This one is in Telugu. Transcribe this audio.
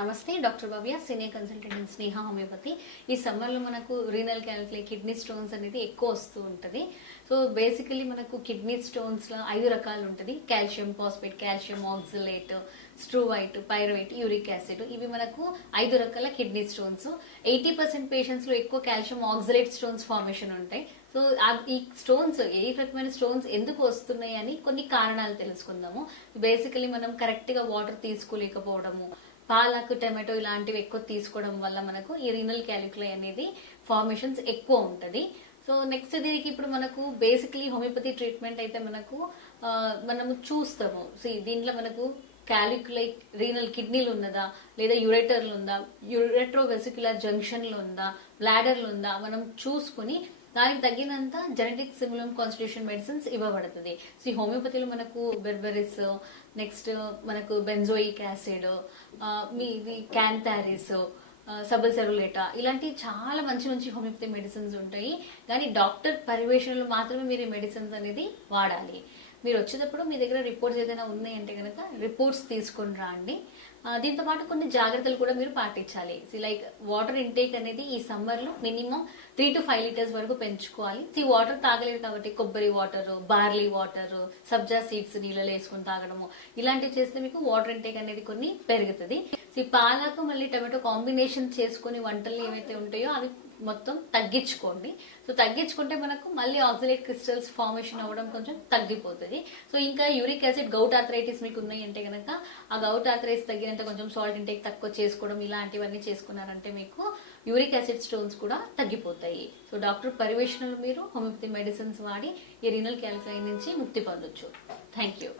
నమస్తే doctor Bhavya senior consultant in Sneha homeopathy. ఈ సమ్మర్లో మనకు రీనల్ క్యాల్కులే కిడ్నీ స్టోన్స్ అనేది ఎక్కువ వస్తూ ఉంటుంది. సో బేసికలీ మనకు కిడ్నీ స్టోన్స్లో 5 రకాలు ఉంటుంది. Calcium phosphate, calcium oxalate, struvite, pyruvate, uric acid. ఇవి మనకు 5 రకాల కిడ్నీ స్టోన్స్. 80% పేషెంట్స్లో ఎక్కువ కాల్షియం ఆక్సలేట్ స్టోన్స్ ఫార్మేషన్ ఉంటాయి. సో ఈ స్టోన్స్ ఏ రకమైన స్టోన్స్ ఎందుకు వస్తున్నాయి అని కొన్ని కారణాలు తెలుసుకుందాము. బేసికలీ మనం కరెక్ట్ గా వాటర్ తీసుకోలేకపోవడము, పాలకు టమాటో ఇలాంటివి ఎక్కువ తీసుకోవడం వల్ల మనకు ఈ రీనల్ క్యాలిక్యులై అనేది ఫార్మేషన్స్ ఎక్కువ ఉంటది. సో నెక్స్ట్ దీనికి ఇప్పుడు మనకు బేసిక్లీ హోమియోపతి ట్రీట్మెంట్ అయితే మనము చూస్తాము. దీంట్లో మనకు క్యాలిక్యులై రీనల్ కిడ్నీలు ఉన్నదా, లేదా యురేటర్లు ఉందా, యురెట్రో వెసిక్యులర్ జంక్షన్లు ఉందా, బ్లాడర్లు ఉందా, మనం చూసుకుని దానికి తగ్గినంత జెనెటిక్ సిమ్యులం కాన్స్టిట్యూషన్ మెడిసిన్స్ ఇవ్వబడుతుంది. సో ఈ హోమియోపతిలో మనకు బెర్బెరిస్, నెక్స్ట్ మనకు బెంజోయిక్ యాసిడ్, మీది క్యాంథారిస్, సబల్ సెరులేటా, ఇలాంటి చాలా మంచి మంచి హోమియోపతి మెడిసిన్స్ ఉంటాయి. కానీ డాక్టర్ పర్యవేక్షణలో మాత్రమే మీరు ఈ మెడిసిన్స్ అనేది వాడాలి. మీరు వచ్చేటప్పుడు మీ దగ్గర రిపోర్ట్స్ ఏదైనా ఉన్నాయంటే కనుక రిపోర్ట్స్ తీసుకొని రండి. దీంతో పాటు కొన్ని జాగ్రత్తలు కూడా మీరు పాటించాలి. లైక్ వాటర్ ఇంటేక్ అనేది ఈ సమ్మర్ లో మినిమం 3 to 5 లీటర్స్ వరకు పెంచుకోవాలి. వాటర్ తాగలేదు కాబట్టి కొబ్బరి వాటర్, బార్లీ వాటర్, సబ్జా సీడ్స్ నీళ్ళలో వేసుకుని తాగడము, ఇలాంటివి చేస్తే మీకు వాటర్ ఇంటేక్ అనేది కొన్ని పెరుగుతుంది. పాలకు మళ్ళీ టమాటో కాంబినేషన్ చేసుకుని వంటలు ఏవైతే ఉంటాయో అవి మొత్తం తగ్గించుకోండి. సో తగ్గించుకుంటే మనకు మళ్ళీ ఆక్సిలేట్ క్రిస్టల్స్ ఫార్మేషన్ అవ్వడం కొంచెం తగ్గిపోతుంది. సో ఇంకా యూరిక్ యాసిడ్, గౌట్ ఆర్థరైటిస్ మీకు ఉన్నాయి అంటే కనుక ఆ గౌట్ ఆర్థరైటిస్ తగ్గినంత కొంచెం సాల్ట్ ఇంటేక్ తక్కువ చేసుకోవడం, ఇలాంటివన్నీ చేసుకున్నారంటే మీకు యూరిక్ యాసిడ్ స్టోన్స్ కూడా తగ్గిపోతాయి. సో డాక్టర్ పర్యవేక్షణలో మీరు హోమియోపతి మెడిసిన్స్ వాడి ఈ రీనల్ క్యాల్కులై నుంచి ముక్తి పొందొచ్చు. Thank you.